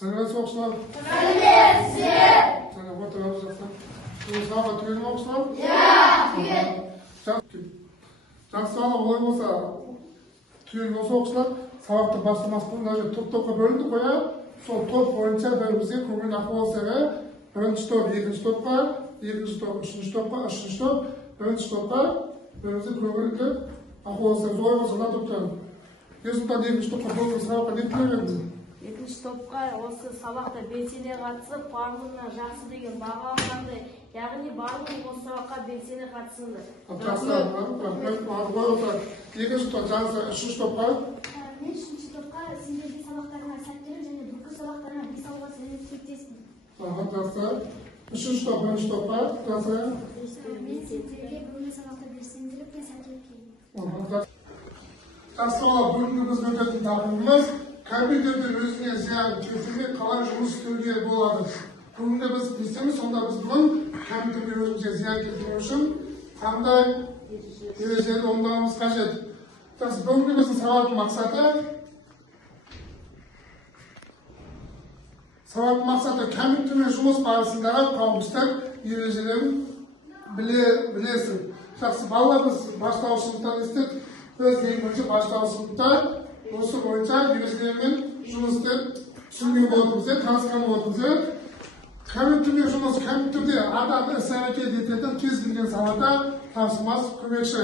Sana soğuklar. Sana fotoğraf yapsam. Bu sabah tüyünü okusam. Жақсы олай болса түйін осы оқушылар сабақты бастамас бұрын даже топ-топқа бөлінді қоя, сол топ бойынша бір-бірімізге көңіл ахуал сәйгә бірінші топ екінші топқа, екінші топ үшінші топқа, үшінші топ бірінші топқа бір-бірімізге көңілді ахуал сәйгә солай болса мына топтан Ерсұлтан екінші топқа бөлінген сабаққа не тілеп едіңіз? Екінші топқа осы сабақта белсене қатысып, барлығынан жақсы деген баға алғанды, яғни барлығы осы сабаққа белсене қатысынды. Жақсы, екінші топ жақсы, үшінші топқа? Мен үшінші топқа сендердің сабақтарыңа сәттілік және бүкіл сабақтарыңа бес алуға тілектеспін. Жақсы. Үшінші топ, бірінші топқа? Жақсы. Мен сендерге бүгінгі сабақта белсенділік пен сәттілік тілеймін. Жақсы бала, бүгінгі біз өтетін тақырыбымыз компьютердің өзіне зиян келтірмей қалай жұмыс істеуге болады. Бүгінде біз білсеміз, сонда біз бүгін компьютерге өзімізге зиян келтірмеу үшін қандай ережелерді орындауымыз қажет. Жақсы, бүгінгі біздің сабақтың мақсаты компьютермен жұмыс барысындағы қауіпсіздік ережелерін білесің. Жақсы, балалар біз бастауыш сыныптан естедік. Біз ең бірінші бастауыш сыныпта осы бойынша ережелермен жұмыс істеп түсінген болатынбыз, танысқан болатынбыз. Компьютермен жұмыс, компьютерде адам іс-әрекет ететін кез келген салада тапсырмас көмекші.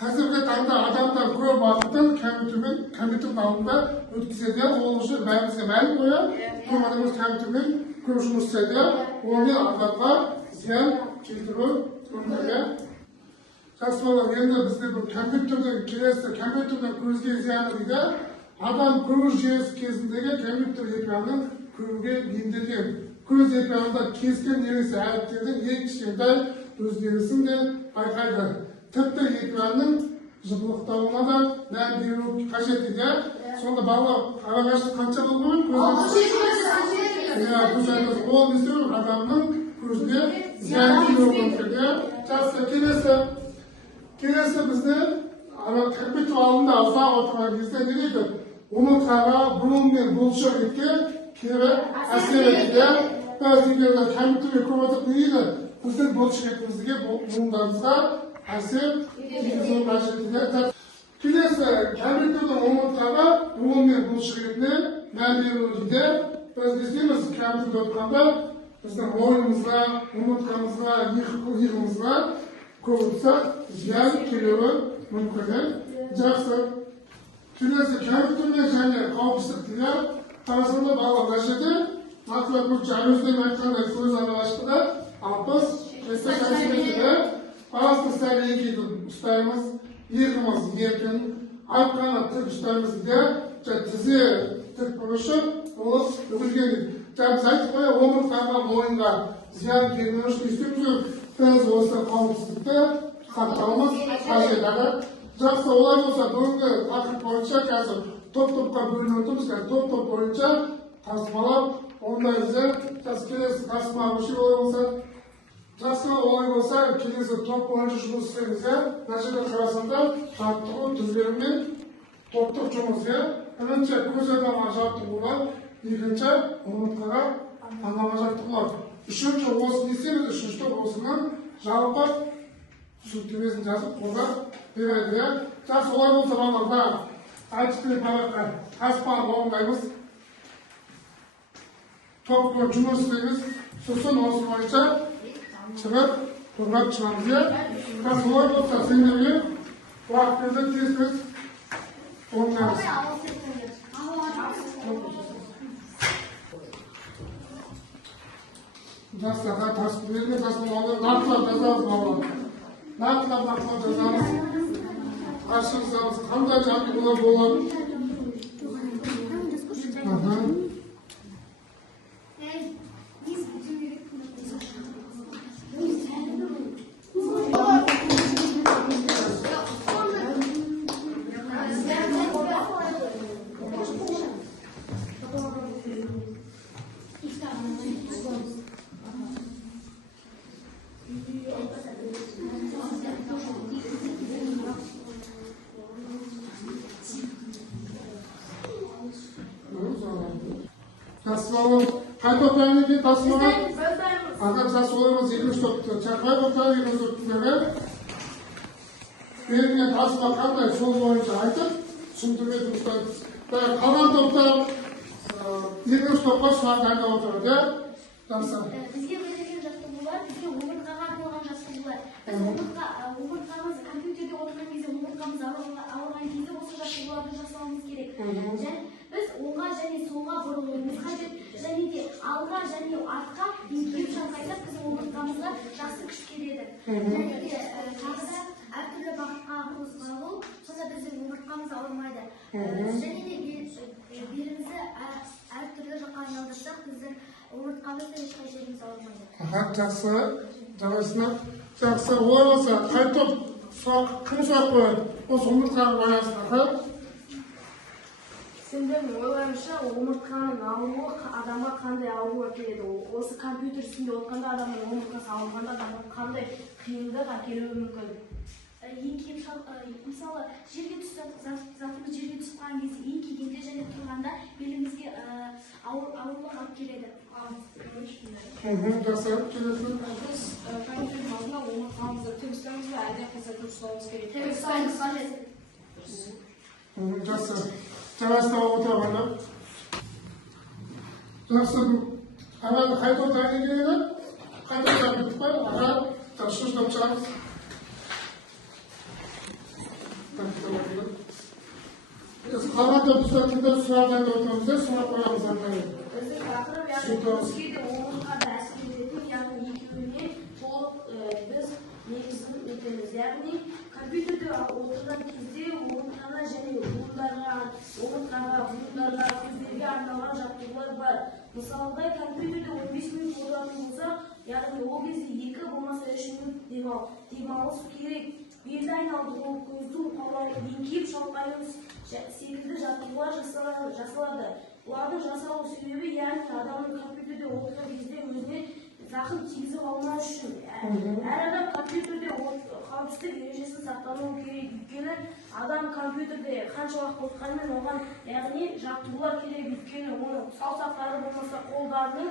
Қазіргі таңда адамдар көп уақытын компьютердің алдында өткізеді, ол үшін бәрімізге мәлім қоя. Көп адамымыз компьютермен көп жұмыс істейді, оны адамға зиян келтіру мүмкін. Жақсы балалар, енді бізде бұл компьютердің келесі компьютердің көзге зияны дейді. Адам көз жүйесі кезіндегі компьютер экранын көруге бейімделген. Көз экранында кескен немесе әріптердің ең кішкентай өзгерісін де байқайды. Тіпті экранның жыбырлықтауына да мән беру қажет дейді. Сонда балалар арақашықтық қанша болу керек? Ол кезде адамның көзіне зиян келуі мүмкін. Жақсы, келесі бізде компьютер алдында ұзақ отырған кезде не дейді? Омыртқаға буын мен бұлшық етке кері әсер етеді. Біз егер компьютерге көп отырып не дейді? Біздің бұлшық етімізге, буындарымызға әсер етуі қажет етеді. Келесі компьютердің омыртқаға буын мен бұлшық етіне мән беру дейді. Біз не істейміз? Компьютерде отырғанда біздің ойымызға, омыртқамызға, иығымызға көбісі зиян келуі мүмкін. Жақсы. Келесі компьютермен және қауіпсіздікте арасында балалар мына жерде нақтылап көкше өздерің айтқандай көз аралашықтығы 60 сантиметр. Басты сәл еңкейтіп ұстаймыз, иығымыз еркін, арқаны тік ұстаймыз де, тізе тік бұрышып, болып бүгілген. Біз айтып қоя, омыртқаға, мойынға зиян келмеу үшін істеп біз осы қауіпсіздікті сақтауымыз қажет. Жақсы, олай болса, бүгінгі тақырып бойынша қазір топ-топқа бөлініп отырмыз. Топ-топ бойынша тасымалап, ондайызды келесі тасымал үшін олай болса. Жақсы, олай болса, келесі топ бойынша жұмыс істейміз. Мына жерде қарасында жаттығу тізбегімен топтық жұмыс. Бірінші көз айналма жаттығулар, екінші омыртқаға айналма жаттығулар. Үшінші осы не істейміз? Үшінші топ осының жалпы түсініктемесін жазып қолдап береді. Жақсы, олай болса балалар, айтып параққа таспаны орындаймыз. Топқа жұмыс істейміз. Сосын осы бойынша шығып, қорғап шығамыз. Жақсы, олай болса сендерге уақыт берді, тез орындаймыз. Жақсы, таспын берген таспын алып, нақтылап жазамыз балалар. Нақтылап жазамыз. Ашық жазамыз, қандай жаттығулар болады. Tasmanın kaç toplarını ki tasmanın? Bizdaymiz. Arkadaşlar sorularımız 23 toptu. Çakmay topları 23 topları. Benim tasma kanday sol boyunca aytıp tushuntirmay turishdan. Qolgan toplar 23 topga shu an qaynab o'tiradi. Yaxshi. Bizga berilgan jadvallar, bizga umurtqaga arналган jadvallar. Biz umurtqamiz kompyuterda o'tirgan кезде umurtqamiz og'rigan кезде o'sha jadvallarni жасауымыз керек. Biz o'ngga және солға бұрылуымыз қажет. Және де алға және артқа еңкейіп шалқайтсақ біздің умыртқамызға жақсы күш келеді. Және де тағы да әртүрлі бағытқа қозғалу, сонда біздің умыртқамыз ауырмайды. Және де белімізді әртүрлі жаққа айналдырсақ біздің умыртқамыз да ешқай жеріміз ауырмайды. Жақсы. Жарайсыңдар. Жақсы. Олай болса, қай топ кім сұрақ қояды? Осы умыртқаға байланысты. Сендердің ойларыңша омыртқаның ауруы адамға қандай ауруы әкеледі? Осы компьютер үстінде отырғанда адамның омыртқасы ауырғанда адамға қандай қиындық әкелуі мүмкін? Мысалы, затымыз жерге түсіп қалған кезде еңкейгенде және тұрғанда белімізге ауырлық алып келеді. Жақсы. Келесің. Біз компьютердің алдында омыртқамызды тік ұстаймыз ба, әлде қызып ұстауымыз керек? Тік ұстауымыз қажет. Жақсы. Жарайсыңдар отырғанда. Жақсы. Арада қай топ дайын келеді? Қай топ дайын кетіп қой? Аға, жақсы ұстап шығамыз. Қалған топ тұстатында сұрағында отырмыз, сұрақ қоямыз артайын. Біздің тақырып, яғни өзге де омыртқада әсер ететін, яғни екеуіне толық біз негізін өтеміз. Яғни компьютерде отырған кезде омыртқаға және буындарға, көздерге арналған жаттығулар бар. Мысалға, компьютерде 15 минут отыратын болсақ, яғни ол кезде 2 болмаса 3 минут демалыс керек. Белді айналдыру, көздің қаулауы, еңкейіп шалқайымыз секілді жаттығулар жасалады. Бұлардың жасалу себебі, яғни адамның компьютерде отырған кезде өзіне зақым тигізіп алмау үшін. Әр адам компьютерде қауіпсіздік ережесін сақтануы керек. Өйткені адам компьютерде қанша уақыт отырғанымен оған яғни жаттығулар керек. Өйткені оның саусақтары болмаса қолдарының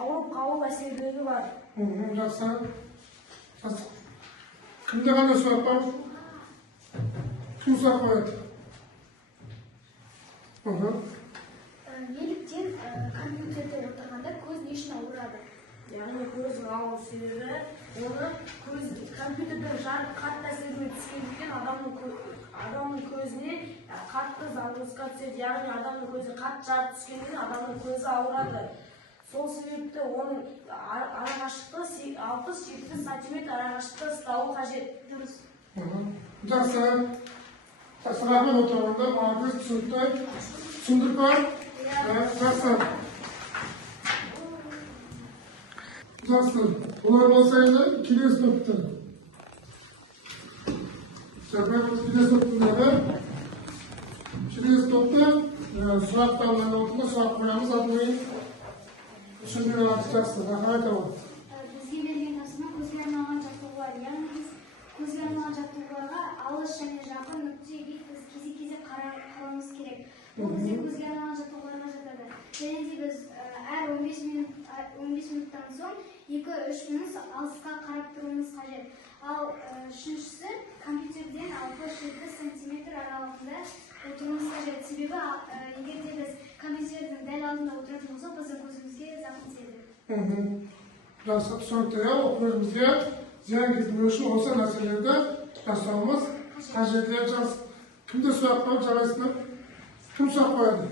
ауырып қалу әсерлігі бар. Жақсы. Кімде қандай сұрақ бар? Кім сұрақ қояды? Неліктен компьютерде отырғанда көз не үшін ауырады? Яғни көздің ауыру себебі, оны компьютердің жарық қатты әсеріне түскендіктен адамның көзіне қатты зардысқа түседі. Яғни адамның көзі қатты жарық түскендіктен адамның көзі ауырады. Сол себепті оның арақашықтығы 60-70 сантиметр арақашықтықта ұстауы қажет. Жақсы. Сұрағын отырғанда мағыз түсіндіріп бар. Жақсы. Жақсы. Олар болса енді келесі топты. Келесі топтыңдағы келесі топты сұрақтарынан отырды. Сұрақ қоямыз алдымен. Düşündüğün anlatacaksın. Rahmet olun. Bizге берген тапсырма көзге арналған жаттығулар. Яғни біз көзге арналған жаттығуларға алыс және жақын нүктеге біз кезек-кезек қарауымыз керек. Бұл бізде көзге арналған жаттығуларға жатады. Және де біз әр 15 минуттан соң 2-3 минут алысқа қарап тұруымыз қажет. Ал үшіншісі компьютерден 60-70 сантиметр аралығында отыруымыз қажет. Себебі егер де біз компьютердің дәл алдында отыратын болсақ, біздің көзімізге зақым тиеді. Жақсы. Түсінікті. Көзімізге зиян келтірмеу үшін осы нәрселерді жасауымыз қажет. Жақсы. Кімде сұрақ қойып жарайсыңдар? Кім сұрақ қояды?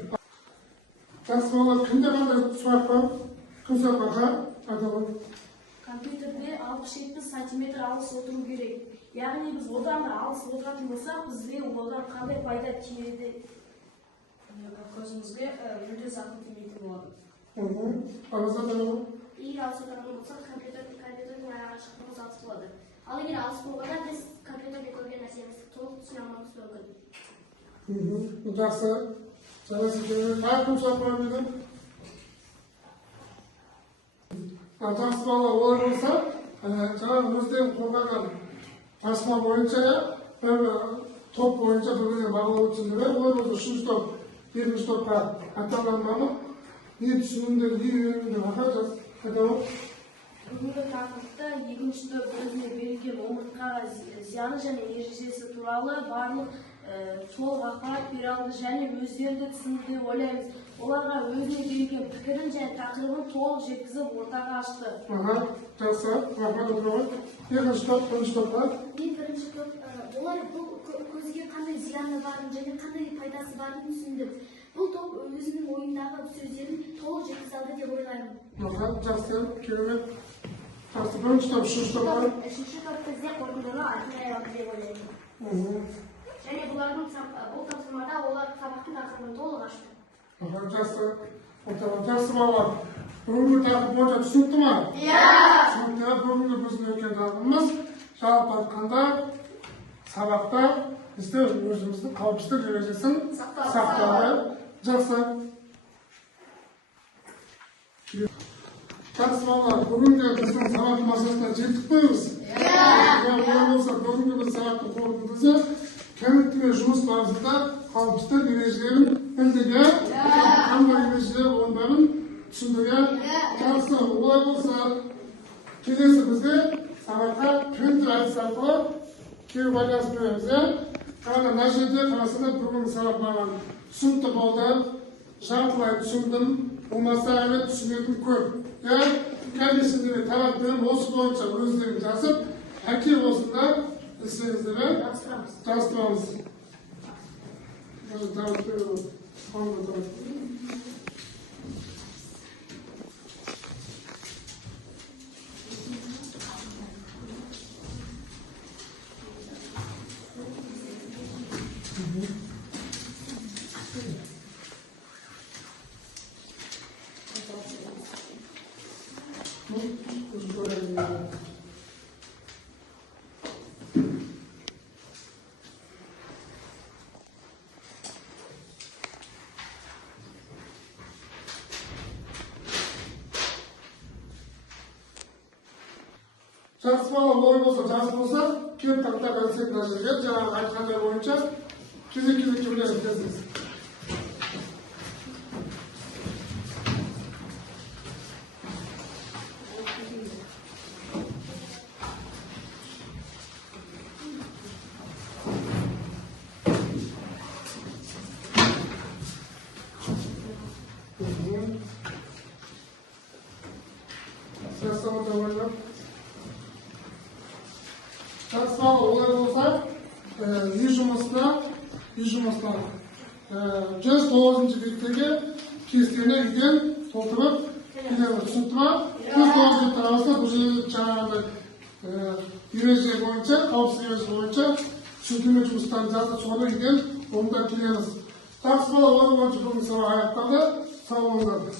Жақсы балалар, кімде қандай сұрақ қойып? Кім сұрақ қойға? Компьютерде 60-70 сантиметр алыс отыру керек. Яғни біз одан да алыс отыратын болсақ, бізге одан қандай пайда тиеді? Көзімізге мүлде зақым тимейтін болады. Егер алыс отыратын болсақ, компьютердің арақашықтығы алыс болады. Ал егер алыс болғанда біз компьютерде көрген нәрсемізді толық түсіне алмауымыз мүмкін. Жақсы. Жарайсың. Кім сұрақ қояды еді? Жақсы балалар, олай болса, жаңағы өздерін қорғаған тасма бойынша топ бойынша бір-біріне бағалау түсіндіреді. Олай болса, үшінші топ, екінші топқа аталған не түсінімді, не үйренімді атап қайталап. Бүгінгі тақырыпта екінші топ өзіне берілген омыртқаға зияны және ережесі туралы барлық толық ақпарат бере алды және өздері де түсінді деп ойлаймыз. Оларға өзіне берілген пікірін және тақырыбын толық жеткізіп ортаға ашты. Жақсы, рахмет отырған. Екінші топ, бірінші топқа. Мен бірінші топ, олар бұл көзге қандай зияны барын және қандай пайдасы барын түсіндім. Бұл топ өзінің ойындағы сөздерін толық жеткізе алды деп ойлаймын. Жақсы, керемет. Жақсы, бірінші топ, үшінші топқа. Үшінші топ бізде қорытындыны айтылмай алды деп ойлаймын. Және бұлардың бұл тапсырмада олар сабақтың тақырыбын толық ашты. Жақсы, жақсы балалар. Бүгінгі тақырып бойынша түсінікті ме? Иә! Түсінікті, бүгінгі біздің өткен тақырыбымыз жалпы айтқанда сабақта бізде өзіміздің қауіпсіздік ережесін сақтауды. Жақсы. Жақсы балалар, бүгінгі біздің сабақ мақсатына жеттік қойыңыз. Иә! Олай болса, бүгінгі біздің сабақтың қорытындысы кәміттімен жұмыс барысында қауіпсіздік ережелерін білдіге, қандай ережелер орындарын түсіндіге. Жақсы, олай болса, келесі бізде сабаққа принтер әдіс арқылы келіп байланысып береміз. Қана мына жерде қарасаңдар бүгінгі сабақ маған түсінікті болды, жартылай түсіндім, болмаса әлі түсінетін көп. Комиссияға талап беріп, осы бойынша өздерің жазып, әке осында істеріңіздерді жазыстырамыз. Жақсы бала ой болса, жақсы болса, келіп тақтап әлсек мына жерге, жаңағы айтқандар бойынша кезек-кезекке білесіз кезіңіз. Олай болса, үй жұмысына 109-шы беттегі кестені үйден толтырып келеміз. Түсінікті ме? 109-шы беттен алса, бұл жерде жаңағыдай ереже бойынша, қауіпсіздік ережесі бойынша түсіндірме жұмыстарын жазып, соны үйден орындап келеміз. Жақсы бала, олай бойынша бүгінгі сабақ аяқталды. Сау болыңыздар.